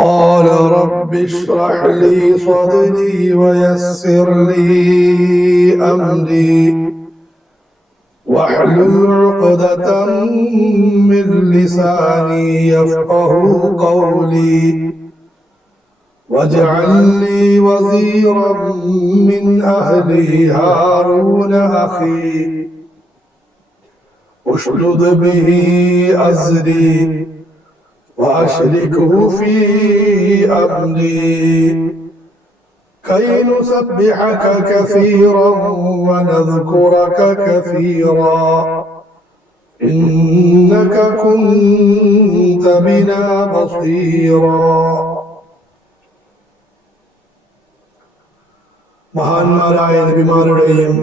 قال رب اشرح لي صدري ويسر لي أمري. واحلل عقدة من لساني يفقه قولي. واجعل لي وزيرا من أهلي هارون أخي. أشدد به أزري. وأشركه في أمري كي نسبحك كثيرا ونذكرك كثيرا إنك كنت بنا بصيرا മഹാന്മാരായ നബിമാരുടെയും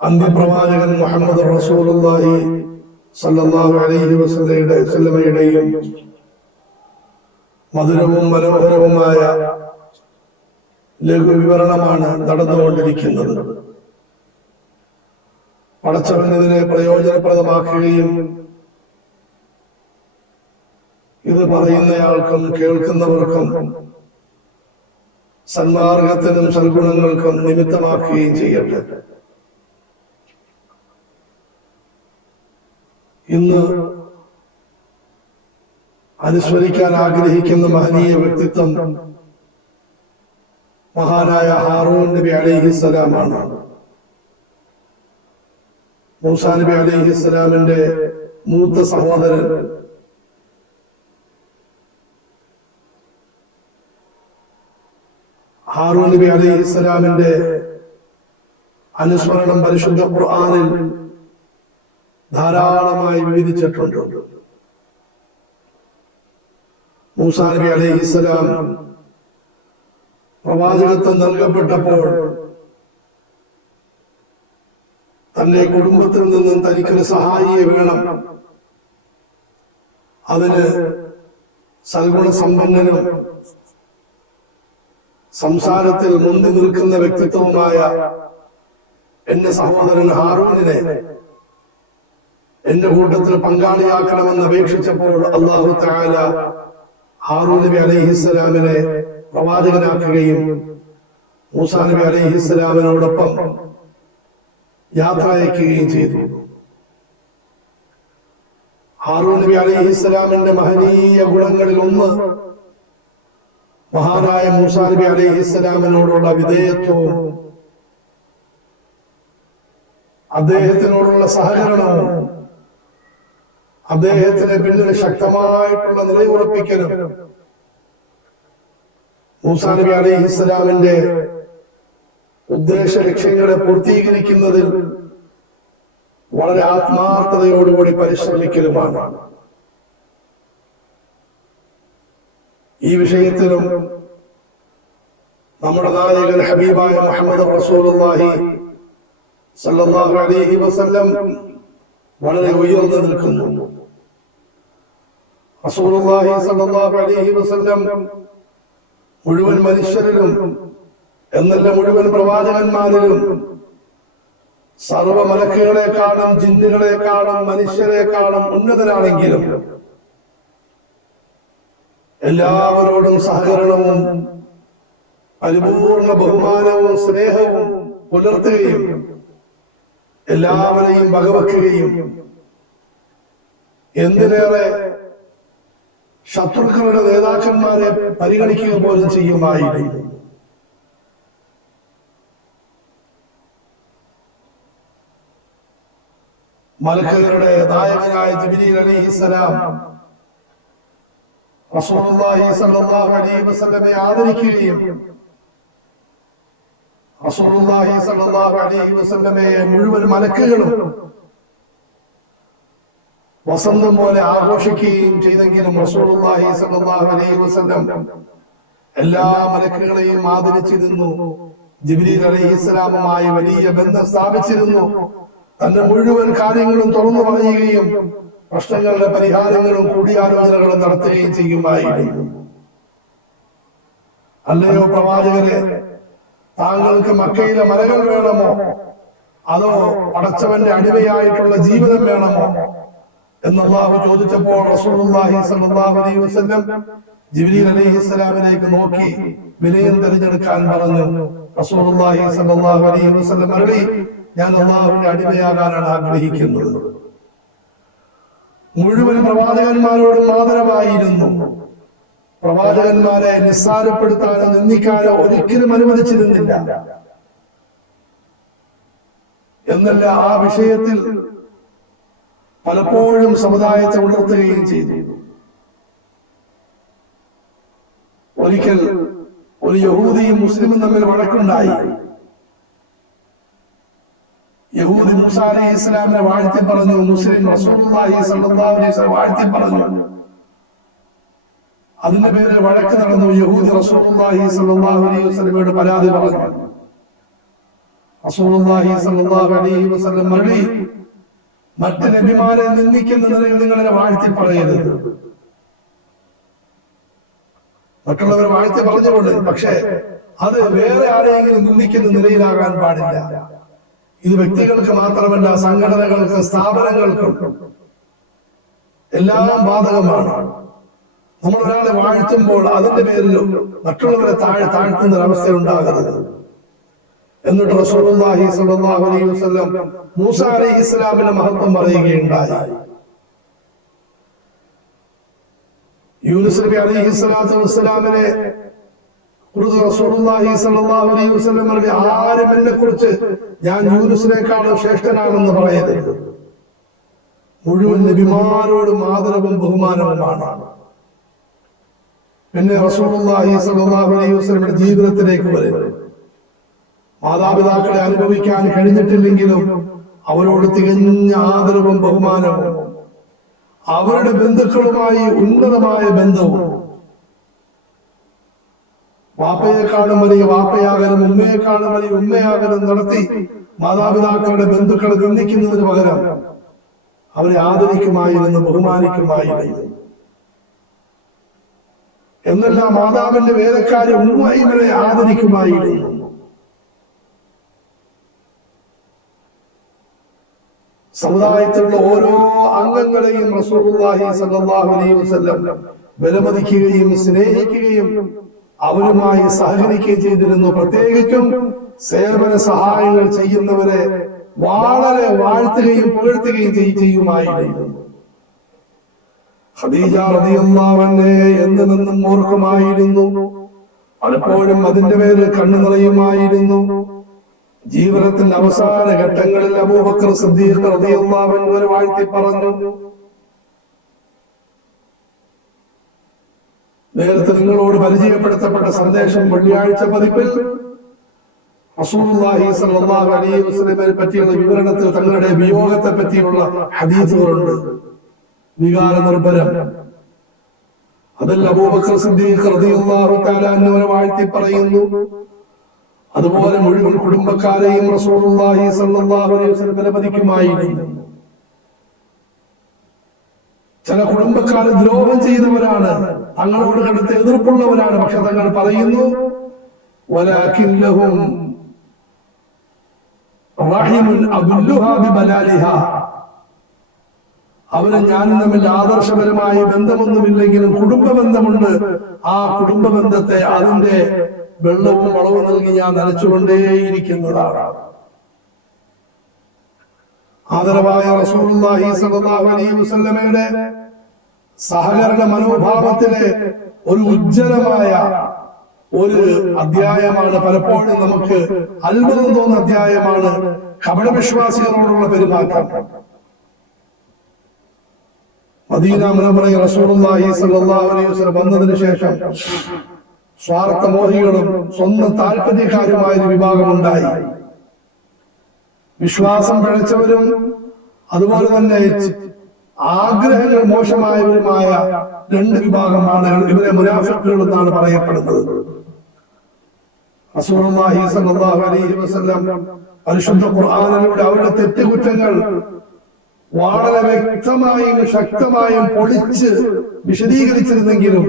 അന്ത്യപ്രവാചകൻ മുഹമ്മദ് റസൂലുള്ളാഹി സല്ലല്ലാഹു അലൈഹി വസല്ലയുടെ വസല്ലമയുടെയും മധുരവും മനോഹരവുമായ ലഘുവിവരണമാണ് നടന്നുകൊണ്ടിരിക്കുന്നത്. പടച്ചവനതിനെ പ്രയോജനപ്രദമാക്കുകയും ഇത് പറയുന്നയാൾക്കും കേൾക്കുന്നവർക്കും സന്മാർഗത്തിനും സൽഗുണങ്ങൾക്കും നിമിത്തമാക്കുകയും ചെയ്യട്ടെ. ഇന്ന് അനുസ്മരിക്കാൻ ആഗ്രഹിക്കുന്ന മഹനീയ വ്യക്തിത്വം മഹാനായ ഹാറൂൻ നബി അലൈഹിസ്സലാമാണ് മൂസാ നബി അലൈഹിസ്സലാമിന്റെ മൂത്ത സഹോദരൻ. ഹാറൂൻ നബി അലൈഹിസ്സലാമിന്റെ അനുസ്മരണം പരിശുദ്ധ ഖുർആനിൽ ധാരാളമായി വിവരിച്ചിട്ടുണ്ട് മൂസാനബി നബി അലൈഹിസ്സലാം പ്രവാചകത്വം നൽകപ്പെട്ടപ്പോൾ തന്റെ കുടുംബത്തിൽ നിന്നും തനിക്കൊരു സഹായിയെ വേണം. അതിന് സൽഗുണ സമ്പന്നനും സംസാരത്തിൽ മുന്തി നിൽക്കുന്ന വ്യക്തിത്വവുമായ എന്റെ സഹോദരൻ ഹാറൂനിനെ എന്റെ കൂട്ടത്തിൽ പങ്കാളിയാക്കണമെന്ന് അപേക്ഷിച്ചപ്പോൾ അള്ളാഹു താല ഹാറൂ നബി അലൈഹിസ്സലാമിനെ പ്രവാചകനാക്കുകയും മൂസാ നബി അലൈഹിസ്സലാമിനോടൊപ്പം യാത്ര അയക്കുകയും ചെയ്തു. ഹാറൂൻ നബി അലൈഹിസ്സലാമിന്റെ മഹനീയ ഗുണങ്ങളിൽ ഒന്ന് മഹാനായ മൂസാ നബി അലൈഹിസ്സലാമിനോടുള്ള വിധേയത്വവും അദ്ദേഹത്തിനോടുള്ള സഹകരണവും അദ്ദേഹത്തിന് പിന്നിൽ ശക്തമായിട്ടുള്ള നിലയുറപ്പിക്കലും മൂസാ നബി അലൈഹി ഇസ്ലാമിന്റെ ഉദ്ദേശ ലക്ഷ്യങ്ങളെ പൂർത്തീകരിക്കുന്നതിൽ വളരെ ആത്മാർത്ഥതയോടുകൂടി പരിശ്രമിക്കലുമാണ്. ഈ വിഷയത്തിലും നമ്മുടെ നായകൻ ഹബീബായ മുഹമ്മദ് റസൂലുള്ളാഹി സല്ലല്ലാഹു അലൈഹി വസല്ലം വളരെ ഉയർന്നു നിൽക്കുന്നു. മുഴുവൻ മനുഷ്യരിലും എന്നല്ല മുഴുവൻ പ്രവാചകന്മാരിലും സർവ മലക്കുകളെക്കാളും മനുഷ്യരെ മനുഷ്യരെക്കാളും ഉന്നതനാണെങ്കിലും എല്ലാവരോടും സഹകരണവും പരിപൂർണ ബഹുമാനവും സ്നേഹവും പുലർത്തുകയും എല്ലാവരെയും വകവെക്കുകയും എന്തിനേറെ ശത്രുക്കളുടെ നേതാക്കന്മാരെ പരിഗണിക്കുക പോലും ചെയ്യുമായിരുന്നു. മലക്കുകളുടെ നായകനായ ജിബിലീൽ അലി റസൂലുള്ളാഹി സ്വല്ലല്ലാഹു അലൈഹി വസല്ലമയെ ആദരിക്കുകയും റസൂലുള്ളാഹി സ്വല്ലല്ലാഹു അലൈഹി വസല്ലമയെ മുഴുവൻ മലക്കുകളും വസന്തം പോലെ ആഘോഷിക്കുകയും ചെയ്തെങ്കിലും റസൂലുള്ളാഹി സല്ലല്ലാഹു അലൈഹി വസല്ലം എല്ലാ മലക്കുകളെയും ആദരിച്ചിരുന്നു. ജിബ്രീൽ അലൈഹിസ്സലാമുമായി വലിയ ബന്ധം സ്ഥാപിച്ചിരുന്നു. തന്റെ മുഴുവൻ കാര്യങ്ങളും തുറന്നു പറയുകയും പ്രശ്നങ്ങളുടെ പരിഹാരങ്ങളും കൂടിയാലോചനകളും നടത്തുകയും ചെയ്യുമായിരുന്നു. അല്ലയോ പ്രവാചകരെ താങ്കൾക്ക് മക്കയിലെ മലകൾ വേണമോ? അതോ പടച്ചവന്റെ അടിമയായിട്ടുള്ള ജീവിതം വേണമോ? എന്നുള്ള ചോദിച്ചപ്പോൾ റസൂലുള്ളാഹി നോക്കി വിനയം തിരഞ്ഞെടുക്കാൻ പറഞ്ഞു. റസൂലുള്ളാഹി അലൈഹി വസല്ലം ഞാൻ അള്ളാഹുവിന്റെ അടിമയാകാനാണ് ആഗ്രഹിക്കുന്നത്. മുഴുവൻ പ്രവാചകന്മാരോടും ആദരവായിരുന്നു. പ്രവാചകന്മാരെ നിസ്സാരപ്പെടുത്താനോ നിന്ദിക്കാനോ ഒരിക്കലും അനുവദിച്ചിരുന്നില്ല. എന്നല്ല ആ വിഷയത്തിൽ പലപ്പോഴും സമുദായത്തെ ഉണർത്തുകയും ചെയ്തു. ഒരിക്കൽ ഒരു യഹൂദിയും മുസ്ലിമും തമ്മിൽ വഴക്കുണ്ടായി. യഹൂദി മുസാലി ഇസ്ലാമിനെ വാഴ്ത്തി പറഞ്ഞു മുസ്ലിം വസല്ലം വാഴ്ത്തി പറഞ്ഞു. അതിന്റെ പേരെ വഴക്ക് നടന്നു യഹൂദി റസൂലുള്ളാഹി സ്വല്ലല്ലാഹു അലൈഹി വസല്ലമയോട് പരാതി പറഞ്ഞു. റസൂലുള്ളാഹി സ്വല്ലല്ലാഹു അലൈഹി വസല്ലം മറുപടി മറ്റ് നബിമാരെ നിന്ദിക്കുന്ന നിലയിൽ നിങ്ങളെ വാഴ്ത്തി പറയരുത്. മറ്റുള്ളവർ വാഴ്ത്തി പറഞ്ഞുകൊണ്ട് പക്ഷേ അത് വേറെ ആരെയെങ്കിലും നിന്ദിക്കുന്ന നിലയിലാകാൻ പാടില്ല. ഇത് വ്യക്തികൾക്ക് മാത്രമല്ല സംഘടനകൾക്ക് സ്ഥാപനങ്ങൾക്കും എല്ലാം ബാധകമാണ്. നമ്മൾ ഒരാളെ വാഴ്ത്തുമ്പോൾ അതിന്റെ പേരിൽ മറ്റുള്ളവരെ താഴെ താഴ്ത്തുന്ന ഒരവസ്ഥ ഉണ്ടാകരുത്. എന്നിട്ട് റസൂലുള്ളാഹി സ്വല്ലല്ലാഹു അലൈഹി വസല്ലം മൂസ അലൈഹി ഇസ്ലാമിന്റെ മഹത്വം പറയുകയുണ്ടായി. യൂനുസ് നബി അലൈഹി സ്വലാത്തു വസ്സലാമിനെ കുറിച്ച് റസൂലുള്ളാഹി സ്വല്ലല്ലാഹു അലൈഹി വസല്ലം പറഞ്ഞു ആരും എന്നെ കുറിച്ച് ഞാൻ യൂനുസിനേക്കാളും ശ്രേഷ്ഠനാണെന്ന് പറയരുത്. മുഴുവൻ നബിമാരോടും ആദരവും ബഹുമാനവുമാണ്. പിന്നെ റസൂലുള്ളാഹി സ്വല്ലല്ലാഹു അലൈഹി വസല്ലമയുടെ ജീവിതത്തിലേക്ക് വരുന്നു മാതാപിതാക്കളെ അനുഭവിക്കാൻ കഴിഞ്ഞിട്ടില്ലെങ്കിലും അവരോട് തികഞ്ഞ ആദരവും ബഹുമാനവും അവരുടെ ബന്ധുക്കളുമായി ഉന്നതമായ ബന്ധവും വാപ്പയെക്കാളും വലിയ വാപ്പയാകലും ഉമ്മയെക്കാളും വലിയ ഉമ്മയാകലും നടത്തി മാതാപിതാക്കളുടെ ബന്ധുക്കളെ നിന്ദിക്കുന്നതിന് പകരം അവരെ ആദരിക്കുമായിരുന്നു ബഹുമാനിക്കുമായിരുന്നു. എന്നല്ല മാതാവിന്റെ വേദക്കാരെ ഉമ്മയിലെ ആദരിക്കുമായിരുന്നു. സമുദായത്തിലുള്ള ഓരോ അംഗങ്ങളെയും റസൂലുള്ളാഹി സ്വല്ലല്ലാഹു അലൈഹി വസല്ലം സ്നേഹിക്കുകയും അവരുമായി സഹകരിക്കുകയും ചെയ്തിരുന്നു. പ്രത്യേകിച്ചും സേവന സഹായങ്ങൾ ചെയ്യുന്നവരെ വളരെ വാഴ്ത്തുകയും പുകഴ്ത്തുകയും ചെയ്യുമായിരുന്നു. എന്നുമെന്നും ഓർക്കുമായിരുന്നു പലപ്പോഴും അതിന്റെ പേര് കണ്ണു നിറയുമായിരുന്നു. ജീവിതത്തിന്റെ അവസാന ഘട്ടങ്ങളിൽ അബൂബക്കർ സിദ്ദീഖ് അൻഹുവിനെ വാഴ്ത്തി പറഞ്ഞു. നേരത്തെ നിങ്ങളോട് പരിചയപ്പെടുത്തപ്പെട്ട സന്ദേശം വെള്ളിയാഴ്ച പതിപ്പിൽ റസൂലുള്ളാഹി സ്വല്ലല്ലാഹു പറ്റിയുള്ള വിവരണത്തിൽ തങ്ങളുടെ വിയോഗത്തെ പറ്റിയുള്ള ഹദീസുകളുണ്ട്. വികാര നിർഭരം അതല്ല അബൂബക്കർ സിദ്ദീഖ് റളിയല്ലാഹു തആല അൻഹുവിനെ വാഴ്ത്തി പറയുന്നു അതുപോലെ മുഴുവൻ കുടുംബക്കാരെയും റസൂലുള്ളാഹി സ്വല്ലല്ലാഹു അലൈഹി വസല്ലം വിലമതിക്കുമായിരുന്നു ചില കുടുംബക്കാർ ദ്രോഹം ചെയ്തവരാണ് തങ്ങളോട് കടുത്ത് എതിർപ്പുള്ളവരാണ്. പക്ഷെ തങ്ങൾ പറയുന്നു വലാകിൻ ലഹും റഹിമുൻ അബുല്ലുഹാ ബിബലാലിഹാ. അവർ ഞാനും തമ്മിൽ ആദർശപരമായ ബന്ധമൊന്നുമില്ലെങ്കിലും കുടുംബ ബന്ധമുണ്ട് ആ കുടുംബ ബന്ധത്തെ അതിന്റെ വെള്ളവും വളവും നൽകി ഞാൻ നനച്ചുകൊണ്ടേയിരിക്കുന്നതാണ്. ആദരവായ റസൂലുള്ളാഹി അലൈഹി വസല്ലമയുടെ സഹകരണ മനോഭാവത്തിലെ ഒരു ഉജ്ജ്വലമായ ഒരു അധ്യായമാണ് പലപ്പോഴും നമുക്ക് അത്ഭുതം തോന്നുന്ന അധ്യായമാണ്. കപടവിശ്വാസികളോടുള്ള പെരുമാറ്റം. അലൈഹി വസല്ലം വന്നതിന് ശേഷം സ്വാർത്ഥ മോഹികളും സ്വന്തം താല്പര്യക്കാരുമായ ഒരു വിഭാഗമുണ്ടായി. വിശ്വാസം പിഴച്ചവരും അതുപോലെ തന്നെ ആഗ്രഹങ്ങൾ മോശമായവരുമായ രണ്ട് വിഭാഗം ആളുകൾ ഇവരെ മുനാഫിക്കുകൾ എന്നാണ് പറയപ്പെടുന്നത്. റസൂലുള്ളാഹി സ്വല്ലല്ലാഹു അലൈഹി വസല്ലം പരിശുദ്ധ ഖുർആനിലൂടെ അവരുടെ തെറ്റുകുറ്റങ്ങൾ വളരെ വ്യക്തമായും ശക്തമായും പൊളിച്ച് വിശദീകരിച്ചിരുന്നെങ്കിലും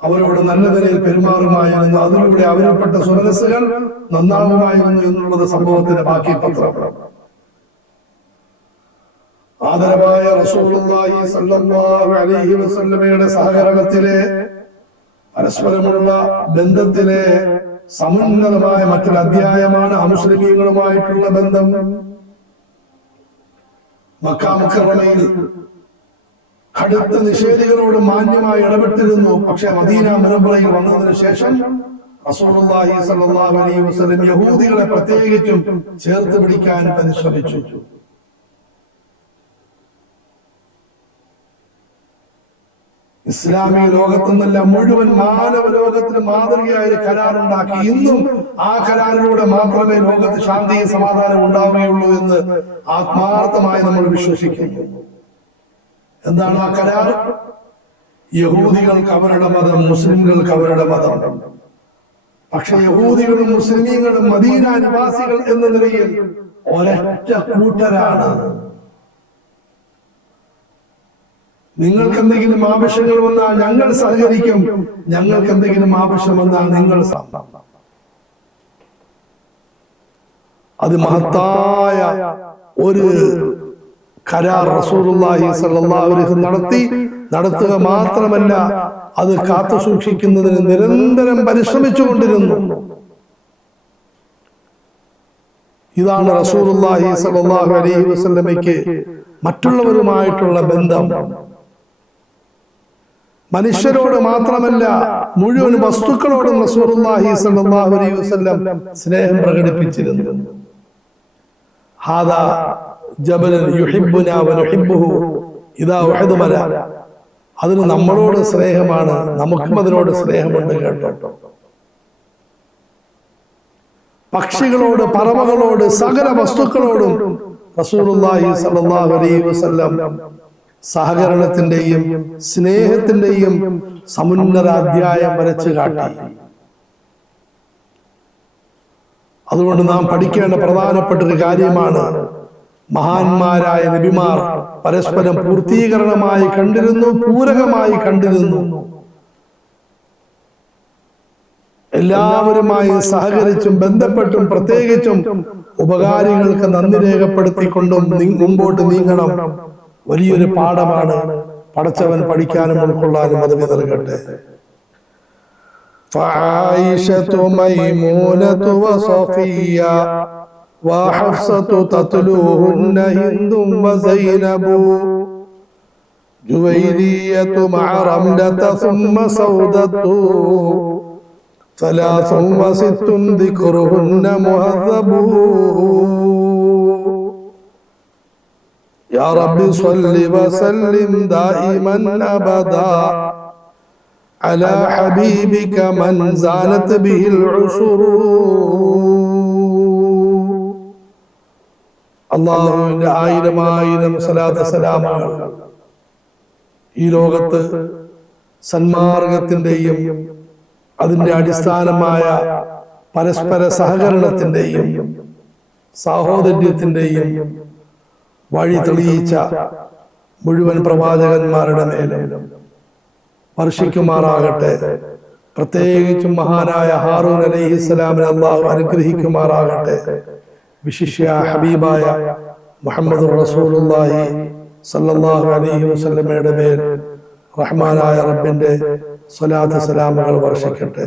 അവരോട് നല്ല നിലയിൽ പെരുമാറുമായിരുന്നു അതിലൂടെ അവരപ്പെട്ട സുരസുകൾ നന്നാവുമായിരുന്നു എന്നുള്ളത് സംഭവത്തിന്റെ ബാക്കി പത്രം ആദരവായ റസൂലുള്ളാഹി സല്ലല്ലാഹു അലൈഹി വസല്ലമയുടെ സഹകരണത്തിലെ പരസ്പരമുള്ള ബന്ധത്തിലെ സമുന്നതമായ മറ്റൊരു അധ്യായമാണ് അമുസ്ലിമീങ്ങളുമായിട്ടുള്ള ബന്ധം. മക്കാമുക്കറമയിൽ കടുത്ത നിഷേധികളോട് മാന്യമായി ഇടപെട്ടിരുന്നു. പക്ഷെ മദീന മുനമ്പറയിൽ വന്നതിന് ശേഷം അലൈഹി വസല്ലം യഹൂദികളെ പ്രത്യേകിച്ചും ചേർത്ത് പിടിക്കാൻ പരിശ്രമിച്ചു. ഇസ്ലാമിക ലോകത്തുനിന്നല്ല മുഴുവൻ മാനവ ലോകത്തിന് മാതൃകയായ ഒരു കരാറുണ്ടാക്കി. ഇന്നും ആ കരാറിലൂടെ മാത്രമേ ലോകത്ത് ശാന്തിയും സമാധാനം ഉണ്ടാവുകയുള്ളൂ എന്ന് ആത്മാർത്ഥമായി നമ്മൾ വിശ്വസിക്കുന്നു. എന്താണ് ആ കരാർ? യഹൂദികൾക്ക് അവരുടെ മതം മുസ്ലിംകൾക്ക് അവരുടെ മതം. പക്ഷെ യഹൂദികളും മുസ്ലിമീങ്ങളും മദീന നിവാസികൾ എന്ന നിലയിൽ ഒരൊറ്റ കൂട്ടരാണ് നിങ്ങൾക്ക് എന്തെങ്കിലും ആവശ്യങ്ങൾ വന്നാൽ ഞങ്ങൾ സഹകരിക്കും. ഞങ്ങൾക്ക് എന്തെങ്കിലും ആവശ്യം വന്നാൽ നിങ്ങൾ അത് മഹത്തായ ഒരു കരാർ റസൂലുള്ളാഹി വസല്ലം നടത്തി. നടത്തുക മാത്രമല്ല അത് കാത്തു സൂക്ഷിക്കുന്നതിന് നിരന്തരം പരിശ്രമിച്ചു കൊണ്ടിരുന്നു. ഇതാണ് റസൂലുള്ളാഹി സ്വല്ലല്ലാഹു അലൈഹി വസല്ലമയ്ക്ക് മറ്റുള്ളവരുമായിട്ടുള്ള ബന്ധം. മനുഷ്യരോട് മാത്രമല്ല മുഴുവൻ വസ്തുക്കളോടും റസൂലുള്ളാഹി സ്വല്ലല്ലാഹു അലൈഹി വസല്ലം സ്നേഹം പ്രകടിപ്പിച്ചിരുന്നു. ഹാദാ ജബലൻ യുഹിബ്ബുനാ വനുഹിബ്ബുഹു ഇദാ ഉഹദ് മല അതിന് നമ്മളോട് സ്നേഹമാണ് നമുക്കും അതിനോട് സ്നേഹമുണ്ട് കേട്ടോ. പക്ഷികളോട് പറവകളോട് സകല വസ്തുക്കളോടും റസൂലുള്ളാഹി സ്വല്ലല്ലാഹു അലൈഹി വസല്ലം സഹകരണത്തിന്റെയും സ്നേഹത്തിന്റെയും സമുന്നത അധ്യായം വരച്ചു കാട്ടി. അതുകൊണ്ട് നാം പഠിക്കേണ്ട പ്രധാനപ്പെട്ട ഒരു കാര്യമാണ് മഹാന്മാരായ നബിമാർ പരസ്പരം പൂർത്തീകരണമായി കണ്ടിരുന്നു പൂരകമായി കണ്ടിരുന്നു. എല്ലാവരുമായി സഹകരിച്ചും ബന്ധപ്പെട്ടും പ്രത്യേകിച്ചും ഉപകാരികൾക്ക് നന്ദി രേഖപ്പെടുത്തിക്കൊണ്ടും മുമ്പോട്ട് നീങ്ങണം. വലിയൊരു പാഠമാണ് പടച്ചവൻ പഠിക്കാനും ഉൾക്കൊള്ളാനും അത് നൽകട്ടെ فعائشة ميمونة وصفية وحفصة تتلوهن هند وزينب جويرية مع رملة ثم سودة ثلاث وست ذكرهن مهذب يا رب صل وسلم دائما أبدا على حبيبك من زانت به العشر അള്ളാഹുവിന്റെ ആയിരം ആയിരം സലാത്ത് സലാമുകൾ ഈ ലോകത്ത് സന്മാർഗത്തിന്റെയും അതിന്റെ അടിസ്ഥാനമായ പരസ്പര സഹകരണത്തിന്റെയും സാഹോദര്യത്തിന്റെയും വഴി തെളിയിച്ച മുഴുവൻ പ്രവാചകന്മാരുടെ മേലും വർഷിക്കുമാറാകട്ടെ. പ്രത്യേകിച്ചും മഹാനായ ഹാറൂൻ അലൈഹി സ്വലാമിനെ അള്ളാഹു അനുഗ്രഹിക്കുമാറാകട്ടെ. വിശിഷ്യ ഹബീബായ മുഹമ്മദ് റസൂലുല്ലാഹി സല്ലല്ലാഹു അലൈഹി വസല്ലമയുടെ മേൽ റഹ്മാനായ റബ്ബിന്റെ സ്വലാത്ത് സലാമുകൾ വർഷിക്കട്ടെ.